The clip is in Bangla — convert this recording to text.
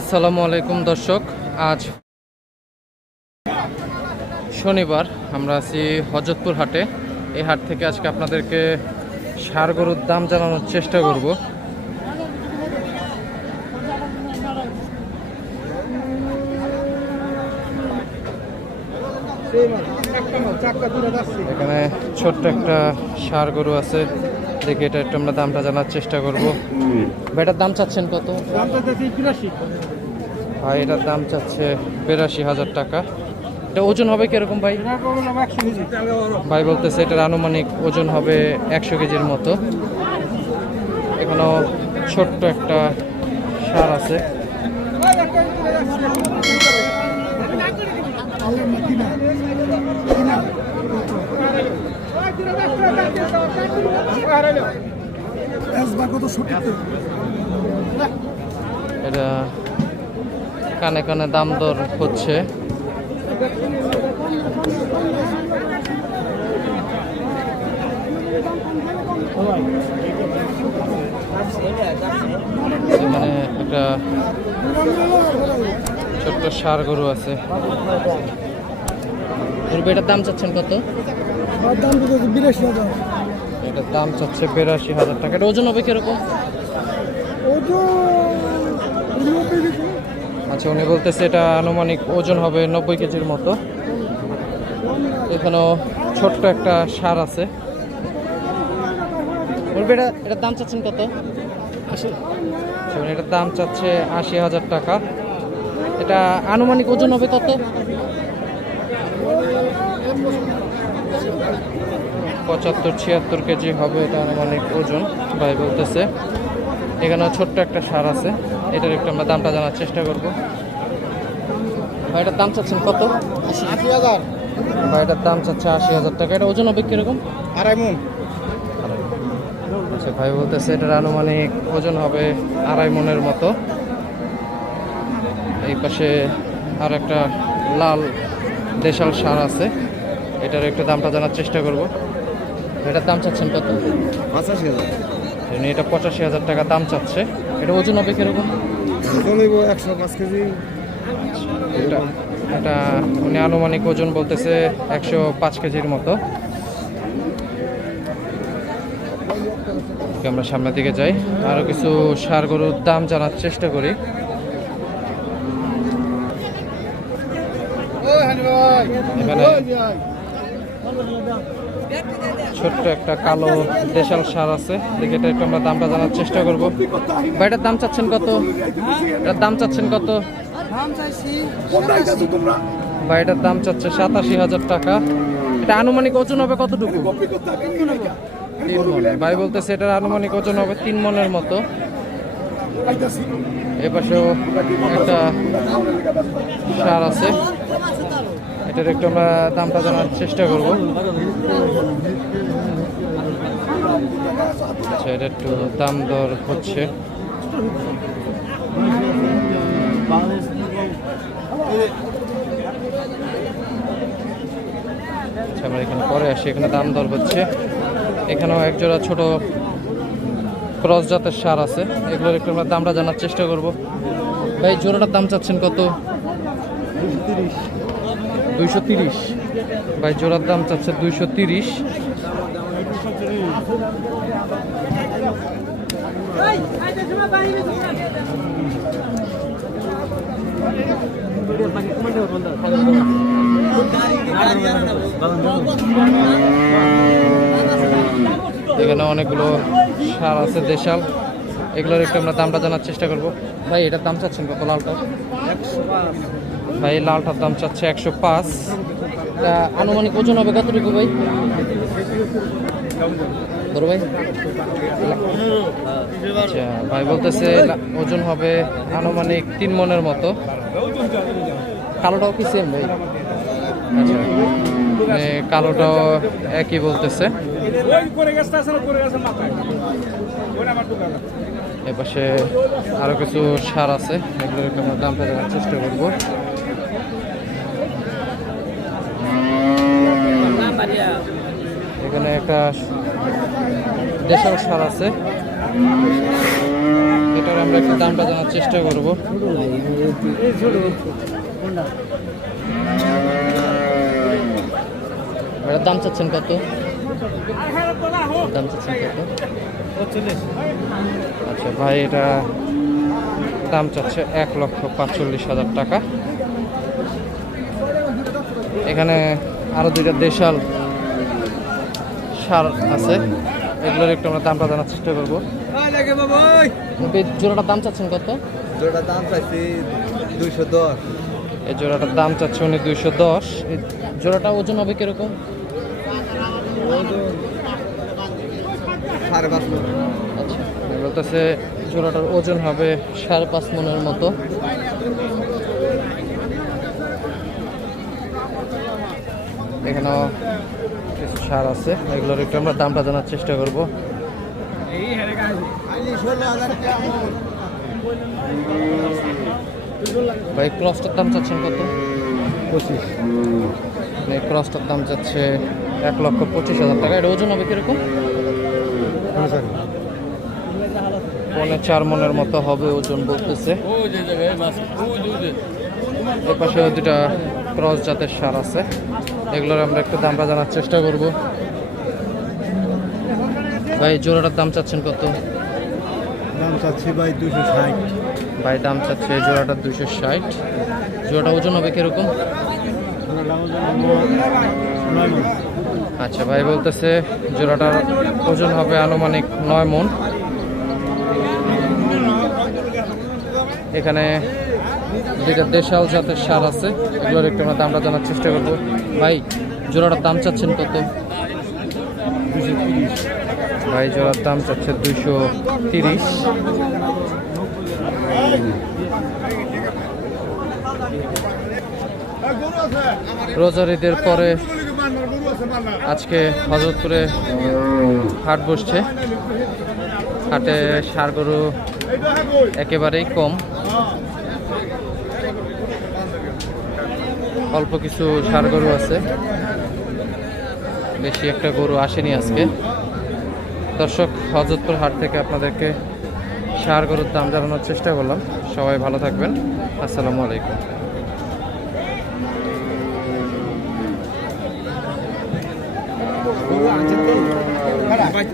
আসসালামু আলাইকুম দর্শক, আজ শনিবার, আমরা আছি হজরতপুর হাটে। এই হাট থেকে আজকে আপনাদেরকে সার গরুর দাম জানানোর চেষ্টা করব। এখানে ছোট্ট একটা সার গরু আছে। দেখি এটা একটু আমরা দামটা জানার চেষ্টা করব। বেটার দাম চাচ্ছেন কত? ভাই, এটার দাম চাচ্ছে বিরাশি হাজার টাকা। এটা ওজন হবে কীরকম ভাই? ভাই বলতেছে এটার আনুমানিক ওজন হবে একশো কেজির মতো। এখানেও ছোট্ট একটা সার আছে। এটা কানে কানে দাম দর হচ্ছে। এখানে একটা ছোট্ট সার গরু আছে। এটার দাম চাচ্ছেন কত? দাম তো বিরাশি হাজার। এটার দাম চাচ্ছে বিরাশি হাজার টাকা। এটা ওজন হবে কীরকম? আচ্ছা উনি বলতেছে এটা আনুমানিক ওজন হবে নব্বই কেজির মতো। এখানেও ছোট্ট একটা সার আছে। এটা এটার দাম চাচ্ছেন কত? আচ্ছা, এটার দাম চাচ্ছে আশি হাজার টাকা। এটা আনুমানিক ওজন হবে কত? পঁচাত্তর ছিয়াত্তর কেজি হবে এটা আনুমানিক ওজন ভাই বলতেছে। এখানে ছোট্ট একটা সার আছে এটার একটু আমরা দামটা জানার চেষ্টা করব। ভাই এটার দাম চাচ্ছেন কত? আশি হাজার। ভাই এটার দাম চাচ্ছে আশি হাজার টাকা। এটা ওজন হবে কীরকম? আড়াই মন। আচ্ছা ভাই বলতেছে এটার আনুমানিক ওজন হবে আড়াই মনের মতো। এই পাশে আর একটা লাল দেশাল সার আছে এটার একটু দামটা জানার চেষ্টা করব। এটার দাম চাচ্ছেন কত? পঁচাশি হাজার। এটা পঁচাশি হাজার টাকা দাম চাচ্ছে। এটা ওজন হবে কীরকম? একশো পাঁচ কেজি। এটা এটা উনি আনুমানিক ওজন বলতেছে একশো পাঁচ কেজির মতো। আমরা সামনের দিকে যাই। আরও কিছু সার গরুর দাম জানার চেষ্টা করি। এখানে ছোট্ট একটা কালো দেশাল সার আছে। দেখে এটা একটু আমরা দামটা জানার চেষ্টা করব। ভাই এটার দাম চাচ্ছেন কত? এটার দাম চাচ্ছেন কত? ভাই এটার দাম চাচ্ছে সাতাশি হাজার টাকা। এটা আনুমানিক ওজন হবে কতটুকু? ভাই বলতেছে এটার আনুমানিক ওজন হবে তিন মনের মতো। এপাশেও একটা সার আছে। এটার একটু আমরা দামটা জানার চেষ্টা করব। আচ্ছা এটা একটু দাম দর হচ্ছে। আচ্ছা আমরা এখানে পরে আসি, এখানে দাম দর হচ্ছে। এখানেও একজোড়া ছোট ক্রস জাতের সার আছে। এগুলোর একটু আমরা দামটা জানার চেষ্টা করব। ভাই, জোড়াটার দাম চাচ্ছেন কত? দুইশো তিরিশ। ভাই, জোড়ার দাম চাচ্ছে দুইশো তিরিশ। এখানে অনেকগুলো সার আছে, দেশাল। এগুলোর একটু আমরা দামটা জানার চেষ্টা করব। ভাই, এটার দাম চাচ্ছেন কত লালটা ভাই লালটার দাম চাচ্ছে একশো পাঁচ। আনুমানিক ওজন হবে কতটুকু ভাই? ভাই? আচ্ছা ভাই বলতেছে ওজন হবে আনুমানিক তিন মনের মতো। কালোটাও কি সেম ভাই? আচ্ছা কালোটাও একই বলতেছে। এপাশে আরও কিছু সার আছে, এগুলোর দামটা জানার চেষ্টা করব। একটা দেশাল সার আছে। এটার আমরা একটু দামটা জানার চেষ্টা করব। দাম চাচ্ছেন কত? দাম চাচ্ছেন কত? আচ্ছা ভাই, এটা দাম চাচ্ছে এক লক্ষ পাঁচচল্লিশ হাজার টাকা। এখানে আরও দুইটা দেশাল সার আছে এগুলোর একটু আমরা দামটা জানার চেষ্টা করব। জোড়াটার দাম চাচ্ছেন কত? যেটা দাম চাইছি দুইশো দশ। এই জোড়াটার দাম চাচ্ছে উনি দুইশো দশ। এই জোড়াটা ওজন হবে কীরকম? সাড়ে পাঁচ মন। আচ্ছা বলতেছে জোড়াটার ওজন হবে সাড়ে পাঁচ মনের মতো। এখানেও কিছু সার আছে এগুলোর একটু আমরা দামটা জানার চেষ্টা করব। ভাই ক্রসটার দাম চাচ্ছেন কত? পঁচিশ। এই ক্রসটার দাম চাচ্ছে এক লক্ষ পঁচিশ হাজার টাকা। এটা ওজন হবে কীরকম? পৌনে চার মনের মতো হবে ওজন বলতেছে। এর পাশে দুটা ক্রস জাতের সার আছে। এগুলোর আমরা একটু দামটা জানার চেষ্টা করব। ভাই জোড়াটার দাম চাচ্ছেন কত? দাম চাচ্ছি ভাই দুশো ষাট। ভাই দাম চাচ্ছে এই জোড়াটার দুইশো ষাট। জোড়াটা ওজন হবে কীরকম? আচ্ছা ভাই বলতেছে জোড়াটার ওজন হবে আনুমানিক নয় মন। এখানে যেটা দেশাল জাতের সার আছে এগুলোর একটু আমরা দামটা জানার চেষ্টা করব। ভাই, জোড়াটার দাম চাচ্ছেন কত? ভাই, জোড়ার দাম চাচ্ছে দুইশো তিরিশ। রোজার ঈদের পরে আজকে হজরতপুরে হাট বসছে। হাটে সার গরু একেবারেই কম। অল্প কিছু সার গরু আছে। বেশি একটা গরু আসেনি আজকে। দর্শক, হজরতপুর হাট থেকে আপনাদেরকে সার গরুর দাম জানানোর চেষ্টা করলাম। সবাই ভালো থাকবেন। আসসালামু আলাইকুম। তো